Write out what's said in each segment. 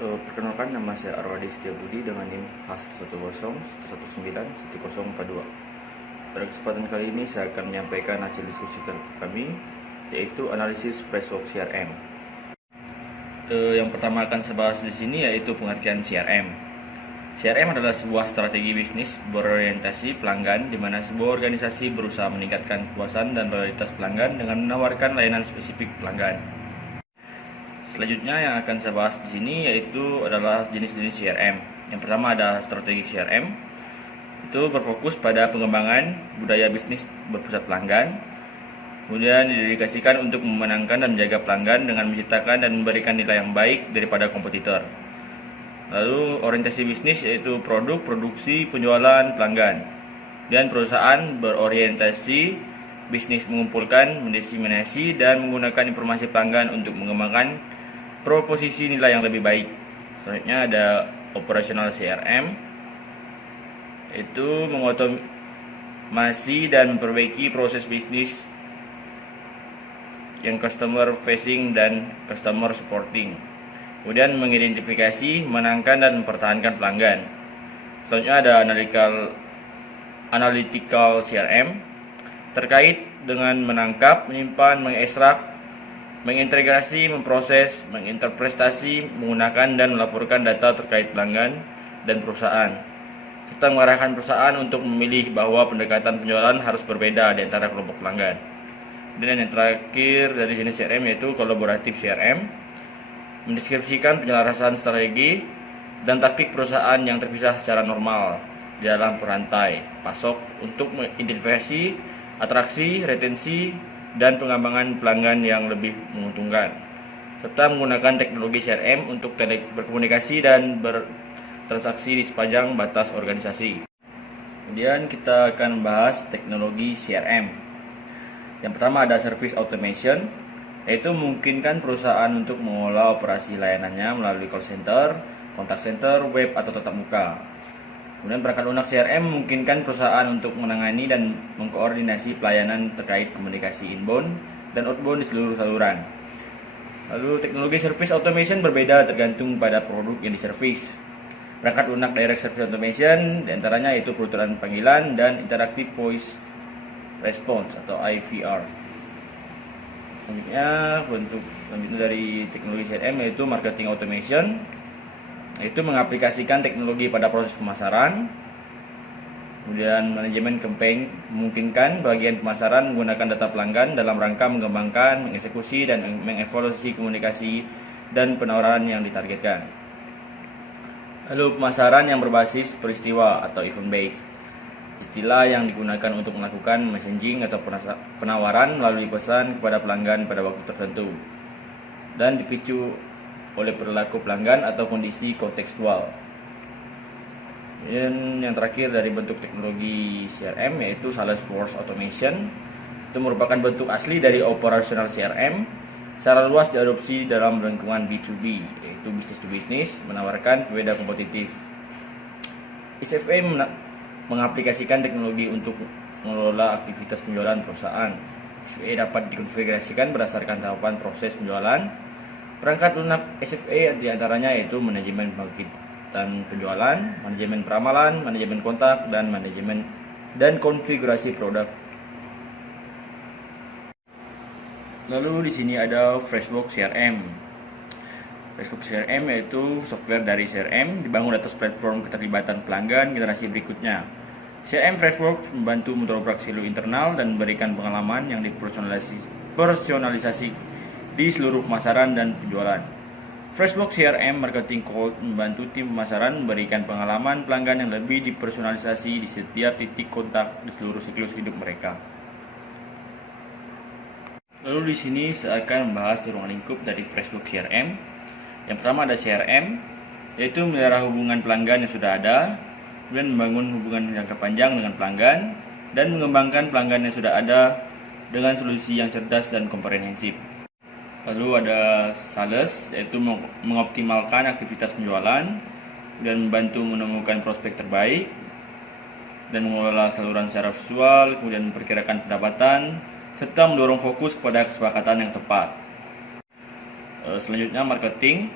Perkenalkan, nama saya Arwadi Setiabudi dengan NIM H1011191042. Pada kesempatan kali ini saya akan menyampaikan hasil diskusi kami, yaitu analisis Freshworks CRM. Yang pertama akan saya bahas di sini yaitu pengertian CRM. CRM adalah sebuah strategi bisnis berorientasi pelanggan, di mana sebuah organisasi berusaha meningkatkan kepuasan dan loyalitas pelanggan dengan menawarkan layanan spesifik pelanggan. Selanjutnya yang akan saya bahas di sini yaitu adalah jenis-jenis CRM. Yang pertama ada strategi CRM. Itu berfokus pada pengembangan budaya bisnis berpusat pelanggan. Kemudian didedikasikan untuk memenangkan dan menjaga pelanggan dengan menciptakan dan memberikan nilai yang baik daripada kompetitor. Lalu orientasi bisnis yaitu produk, produksi, penjualan, pelanggan. Dan perusahaan berorientasi bisnis mengumpulkan, mendiseminasi, dan menggunakan informasi pelanggan untuk mengembangkan proposisi nilai yang lebih baik. Selanjutnya ada operasional CRM, itu mengotomasi dan memperbaiki proses bisnis yang customer facing dan customer supporting. Kemudian mengidentifikasi, menangkan dan mempertahankan pelanggan. Selanjutnya ada analytical CRM, terkait dengan menangkap, menyimpan, mengekstrak, mengintegrasi, memproses, menginterpretasi, menggunakan dan melaporkan data terkait pelanggan dan perusahaan, serta mengarahkan perusahaan untuk memilih bahwa pendekatan penjualan harus berbeda di antara kelompok pelanggan. Dan yang terakhir dari jenis CRM yaitu kolaboratif CRM, mendeskripsikan penyelarasan strategi dan taktik perusahaan yang terpisah secara normal di dalam perantai pasok untuk mengidentifikasi atraksi, retensi, dan pengembangan pelanggan yang lebih menguntungkan, serta menggunakan teknologi CRM untuk berkomunikasi dan bertransaksi di sepanjang batas organisasi. Kemudian kita akan membahas teknologi CRM. Yang pertama ada service automation, yaitu memungkinkan perusahaan untuk mengelola operasi layanannya melalui call center, kontak center, web, atau tatap muka. Kemudian perangkat lunak CRM memungkinkan perusahaan untuk menangani dan mengkoordinasi pelayanan terkait komunikasi inbound dan outbound di seluruh saluran. Lalu teknologi service automation berbeda tergantung pada produk yang diservis. Perangkat lunak direct service automation diantaranya yaitu peruturan panggilan dan interactive voice response atau IVR. Selanjutnya bentuk dari teknologi CRM yaitu marketing automation, yaitu mengaplikasikan teknologi pada proses pemasaran. Kemudian manajemen campaign memungkinkan bagian pemasaran menggunakan data pelanggan dalam rangka mengembangkan, mengeksekusi, dan mengevaluasi komunikasi dan penawaran yang ditargetkan. Lalu pemasaran yang berbasis peristiwa atau event based, istilah yang digunakan untuk melakukan messaging atau penawaran melalui pesan kepada pelanggan pada waktu tertentu dan dipicu oleh perilaku pelanggan atau kondisi kontekstual. Dan yang terakhir dari bentuk teknologi CRM yaitu Salesforce Automation, itu merupakan bentuk asli dari operasional CRM, secara luas diadopsi dalam lingkungan B2B, yaitu business to business, menawarkan pembeda kompetitif. SFA mengaplikasikan teknologi untuk mengelola aktivitas penjualan perusahaan. SFA dapat dikonfigurasikan berdasarkan tahapan proses penjualan. Perangkat lunak SFA diantaranya yaitu manajemen bangkitan penjualan, manajemen peramalan, manajemen kontak, dan manajemen dan konfigurasi produk. Lalu di sini ada Freshworks CRM. Freshworks CRM yaitu software dari CRM dibangun atas platform keterlibatan pelanggan generasi berikutnya. CRM Freshworks membantu mendobrak silo internal dan memberikan pengalaman yang dipersonalisasi di seluruh pemasaran dan penjualan. Freshworks CRM Marketing Cloud membantu tim pemasaran memberikan pengalaman pelanggan yang lebih dipersonalisasi di setiap titik kontak di seluruh siklus hidup mereka. Lalu di sini saya akan membahas ruang lingkup dari Freshworks CRM. Yang pertama ada CRM, yaitu melihara hubungan pelanggan yang sudah ada, kemudian membangun hubungan jangka panjang dengan pelanggan, dan mengembangkan pelanggan yang sudah ada dengan solusi yang cerdas dan komprehensif. Lalu ada sales, yaitu mengoptimalkan aktivitas penjualan dan membantu menemukan prospek terbaik dan mengelola saluran secara visual, kemudian memperkirakan pendapatan serta mendorong fokus kepada kesepakatan yang tepat. Selanjutnya marketing,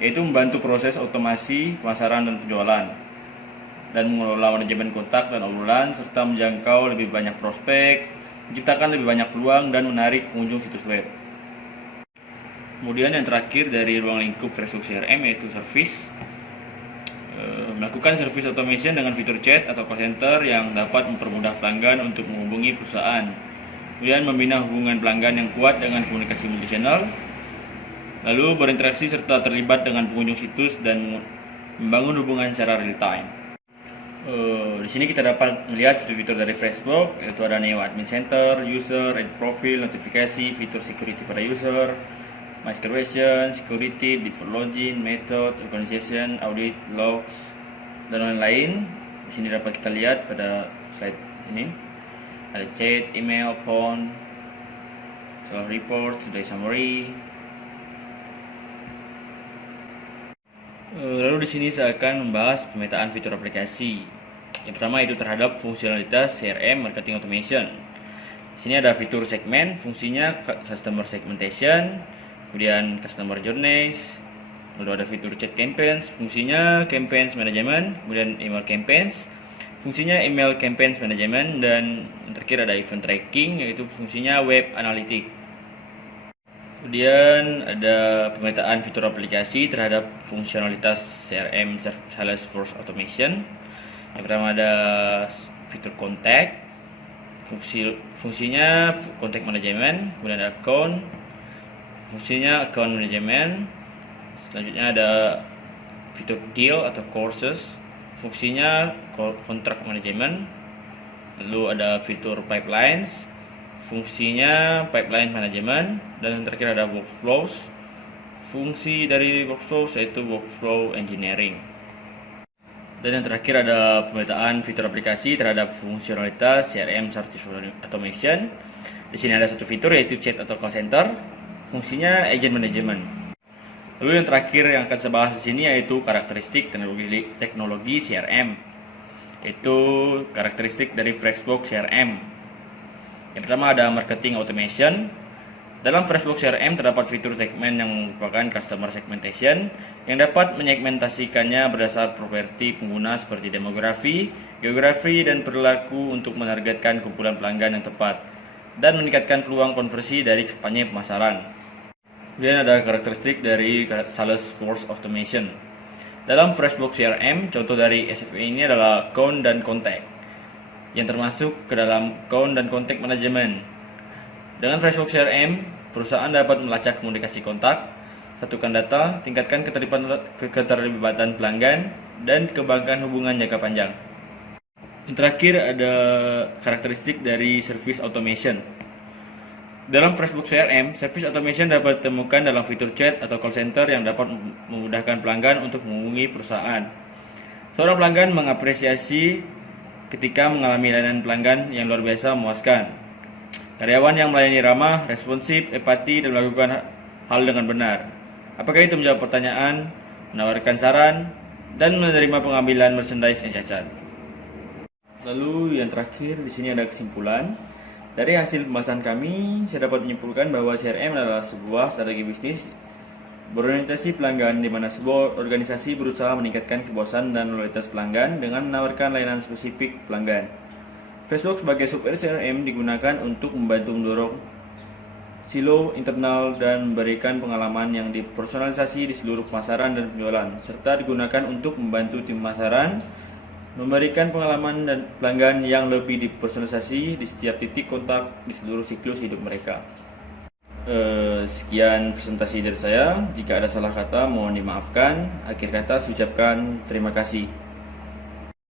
yaitu membantu proses otomasi pemasaran dan penjualan, dan mengelola manajemen kontak dan obrolan, serta menjangkau lebih banyak prospek, menciptakan lebih banyak peluang, dan menarik pengunjung situs web. Kemudian yang terakhir dari ruang lingkup Facebook CRM yaitu service. Melakukan service automation dengan fitur chat atau call center yang dapat mempermudah pelanggan untuk menghubungi perusahaan. Kemudian membina hubungan pelanggan yang kuat dengan komunikasi multichannel. Lalu berinteraksi serta terlibat dengan pengunjung situs dan membangun hubungan secara real time. Di sini kita dapat melihat fitur-fitur dari Facebook, yaitu ada Neo Admin Center, User, Edit Profile, Notifikasi, fitur security pada user, My Question, Security, Default Login, Method, Organization, Audit, Logs, dan lain-lain. Di sini dapat kita lihat pada slide ini. Ada chat, email, phone, soal report, today summary. Lalu di sini saya akan membahas pemetaan fitur aplikasi. Yang pertama itu terhadap fungsionalitas CRM Marketing Automation. Di sini ada fitur segmen, fungsinya Customer Segmentation, kemudian Customer Journeys, lalu ada fitur Chat Campaigns, fungsinya Campaigns Management, kemudian Email Campaigns, fungsinya Email Campaigns Management, dan yang terakhir ada Event Tracking, yaitu fungsinya Web Analytics. Kemudian ada pemetaan fitur aplikasi terhadap fungsionalitas CRM Salesforce Automation. Yang pertama ada fitur Contact, fungsinya Contact Management, kemudian ada Account, fungsinya Account Management. Selanjutnya ada fitur Deal atau Courses, fungsinya Contract Management. Lalu ada fitur Pipelines, fungsinya Pipeline Management, dan yang terakhir ada Workflows. Fungsi dari Workflows yaitu Workflow Engineering. Dan yang terakhir ada pemetaan fitur aplikasi terhadap fungsionalitas CRM Service Automation. Di sini ada satu fitur yaitu Chat atau Call Center, fungsinya Agent Management. Lalu yang terakhir yang akan saya bahas di sini yaitu karakteristik teknologi CRM, yaitu karakteristik dari Facebook CRM. Yang pertama ada Marketing Automation. Dalam Facebook CRM terdapat fitur segmen yang merupakan Customer Segmentation yang dapat menyegmentasikannya berdasar properti pengguna seperti demografi, geografi, dan perilaku untuk menargetkan kumpulan pelanggan yang tepat dan meningkatkan peluang konversi dari kampanye pemasaran. Kemudian ada karakteristik dari Salesforce Automation. Dalam Facebook CRM, contoh dari SFA ini adalah Account dan Contact, yang termasuk ke dalam Account dan Contact Management. Dengan Facebook CRM, perusahaan dapat melacak komunikasi kontak, satukan data, tingkatkan keterlibatan pelanggan, dan kembangkan hubungan jangka panjang. Yang terakhir ada karakteristik dari Service Automation. Dalam Facebook CRM, Service Automation dapat ditemukan dalam fitur chat atau call center yang dapat memudahkan pelanggan untuk menghubungi perusahaan. Seorang pelanggan mengapresiasi ketika mengalami layanan pelanggan yang luar biasa memuaskan. Karyawan yang melayani ramah, responsif, empati, dan melakukan hal dengan benar. Apakah itu menjawab pertanyaan, menawarkan saran, dan menerima pengambilan merchandise yang cacat. Lalu yang terakhir di sini ada kesimpulan. Dari hasil pembahasan kami, saya dapat menyimpulkan bahwa CRM adalah sebuah strategi bisnis berorientasi pelanggan, di mana sebuah organisasi berusaha meningkatkan kepuasan dan loyalitas pelanggan dengan menawarkan layanan spesifik pelanggan. Facebook sebagai software CRM digunakan untuk membantu mendorong silo internal dan memberikan pengalaman yang dipersonalisasi di seluruh pemasaran dan penjualan, serta digunakan untuk membantu tim pemasaran memberikan pengalaman dan pelanggan yang lebih dipersonalisasi di setiap titik kontak di seluruh siklus hidup mereka. Sekian presentasi dari saya. Jika ada salah kata mohon dimaafkan. Akhir kata saya ucapkan terima kasih.